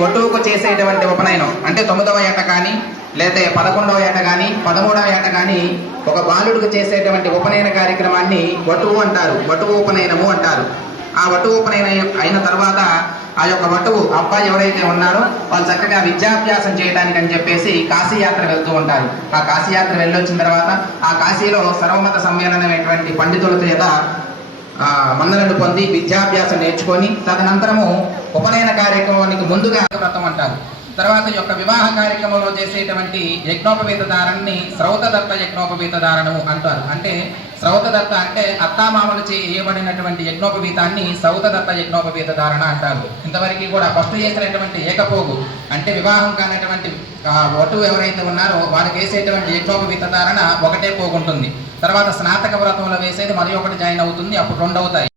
వటువుకు చేసేటువంటి ఉపనయనం అంటే 9వ ఏట కానీ లేదా 11వ ఏట కానీ 13వ ఏట కానీ ఒక బాలుడికి చేసేటువంటి ఉపనయన కార్యక్రమాన్ని వటువు అంటారు, వటువు ఉపనయనము అంటారు. ఆ వటువు ఉపనయనం అయిన తర్వాత ఆ యొక్క వటువు అబ్బాయి ఎవరైతే ఉన్నారో వాళ్ళు చక్కగా విద్యాభ్యాసం చేయడానికి అని చెప్పేసి కాశీయాత్ర వెళ్తూ ఉంటారు. ఆ కాశీయాత్ర వెళ్ళొచ్చిన తర్వాత ఆ కాశీలో సర్వమత సమ్మేళనమైనటువంటి పండితుల చేత మందలను పొంది విద్యాభ్యాసం నేర్చుకొని తదనంతరము ఉపనయన కార్యక్రమానికి ముందుగా వ్రతం అంటారు. తర్వాత యొక్క వివాహ కార్యక్రమంలో చేసేటువంటి యజ్ఞోపవీత ధారణని శ్రౌతదత్త యజ్ఞోపవీత ధారణము అంటారు. అంటే శ్రౌతదత్త అంటే అత్తామామలు చేయబడినటువంటి యజ్ఞోపవీతాన్ని శ్రౌతదత్త యజ్ఞోపవీత ధారణ అంటారు. ఇంతవరకు కూడా ఫస్ట్ చేసినటువంటి ఏకపోగు అంటే వివాహం కానటువంటి వటువు ఎవరైతే ఉన్నారో వారికి వేసేటువంటి యజ్ఞోపవీత ధారణ ఒకటే పోగుంటుంది. తర్వాత స్నాతక వ్రతంలో వేసేది మరి ఒకటి జాయిన్ అవుతుంది, అప్పుడు 2 అవుతాయి.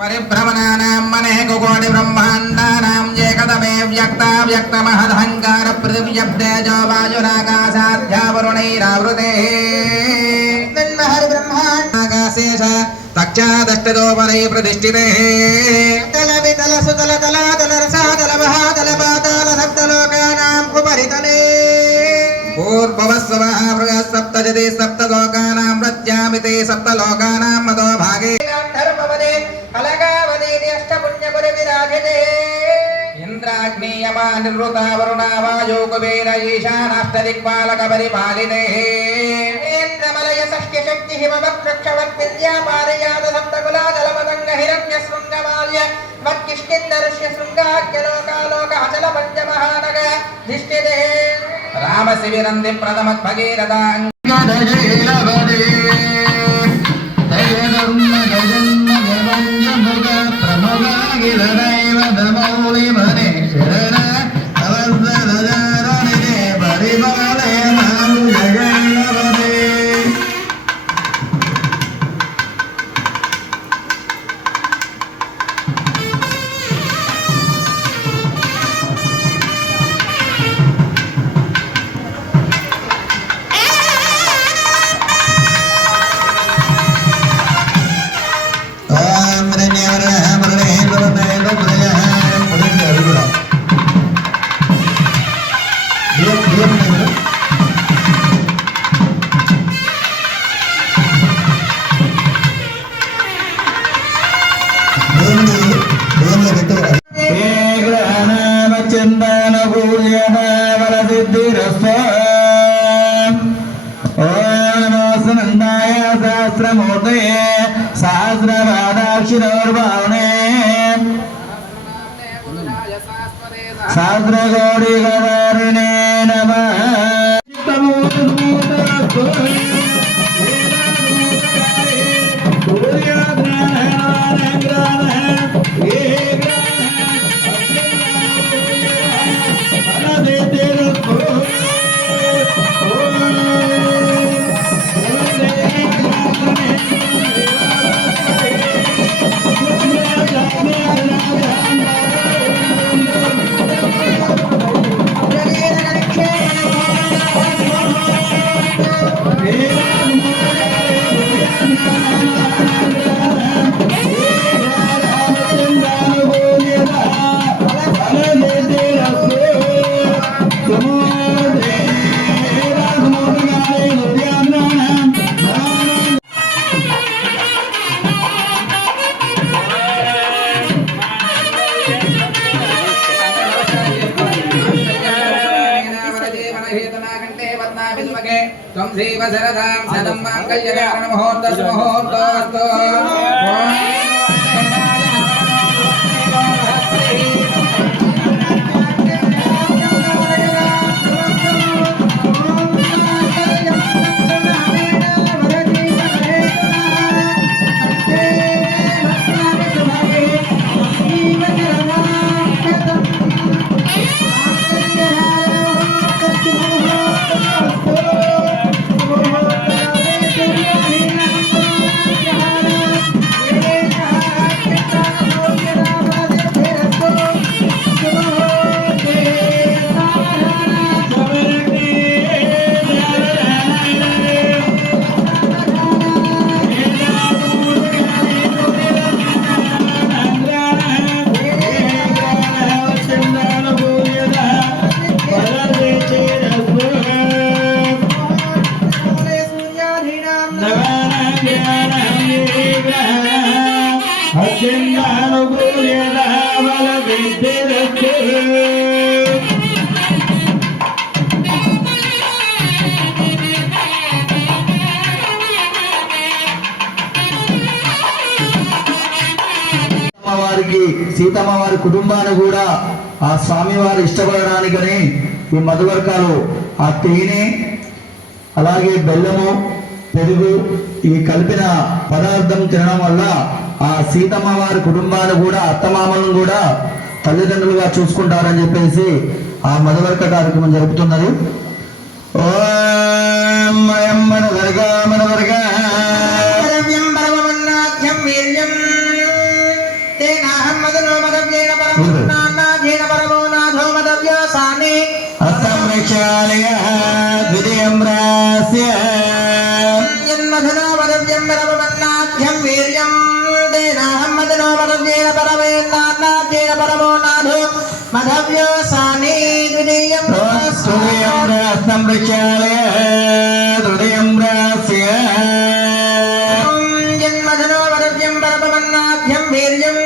పరిభ్రమణానాం మనేకోటి బ్రహ్మాండానాం ఏకదమే వ్యక్తావ్యక్తమహదహంకార పృథివ్యబ్దేజో వాయురాకాశాధ్యావరుణైరావృతే బ్రహ్మాండాకాశేష తక్షాదష్టదోపరై ప్రతిష్ఠితే తల వితల సుతల తలాతల రసాతల మహాతల పాతాల సప్తలోకానాం ఉపరితలే పూర్భవస్వః బృహః సప్తజతే సప్తలోకానాం ప్రత్యామితే సప్తలోకానాం మదో భాగే ధర్మవదే ఫలగావదేతి అష్టపుణ్యపుర విరాజితే ఇంద్రాగ్నేయమా నిర్వృతా వరుణా వాయో కుబేర ఈశానాష్టదిక్పాలక పరిపాలితే ఇంద్రమలయ సఖ్య శక్తి హిమవక్షవత్ విద్యా పారయాత సప్తకులాదలమదంగ హిరణ్య శృంగమాల్య మత్కిష్కిందరుష్య శృంగాఖ్యలోకాలోక అచల పంచమహానగ ధిష్ఠితే రామ శివిరంది ప్రథమత్ భగీరథ सहस्रगौरी गौरिणे नमः। శ్రీవశరదాం శతం మాంగళ్యధారణ ముహూర్త ముహూర్తోస్తు వారికి సీతమ్మ వారి కుటుంబాన్ని కూడా ఆ స్వామి వారు ఇష్టపడడానికని ఈ మధువర్కాలు ఆ తేనె అలాగే బెల్లము పెరుగు ఇవి కలిపిన పదార్థం తినడం వల్ల ఆ సీతమ్మ వారి కుటుంబాన్ని కూడా అత్తమామలను కూడా తల్లిదండ్రులుగా చూసుకుంటారని చెప్పేసి ఆ మధువర్క కార్యక్రమం జరుపుతున్నది. ఓం మయం మనవర్గా మనవర్గా అసంరక్షాలయ ద్వితీయం రాస్య జన్మధనో వదవ్యం పరమన్నాథ్యం వీర్యం తేనాహం మదనో వదవ్యేన పరమేన్నాథ్యేన పరమో నాథో మధవ్యో సాని ద్వితీయం సంరక్షాలయ తృతీయం రాస్య జన్మధనో వదవ్యం పరమన్నాథ్యం వీర్యం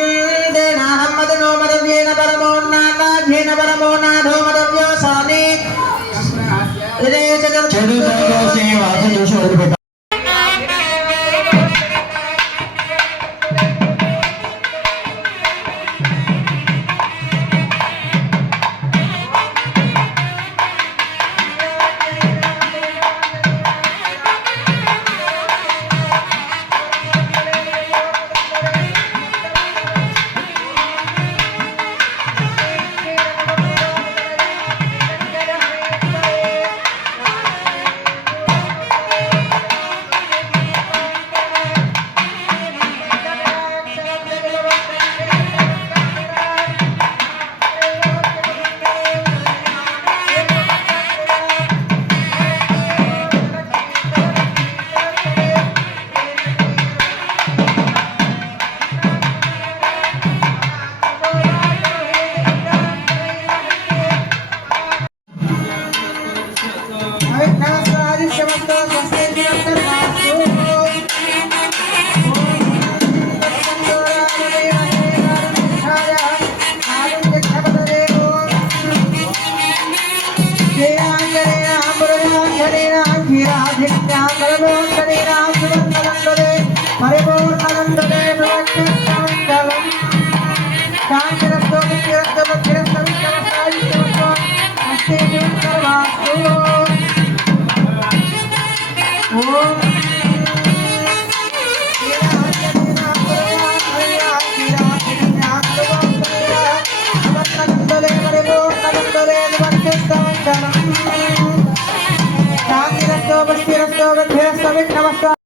తేనాహం మదనో వదవ్యేన పరమోన్నాథ్యేన పరమో నాథో మధవ్యో సాని చెడు సంతోషి వాసన చూసి వదిలిపెట్టాలి. Namaskar.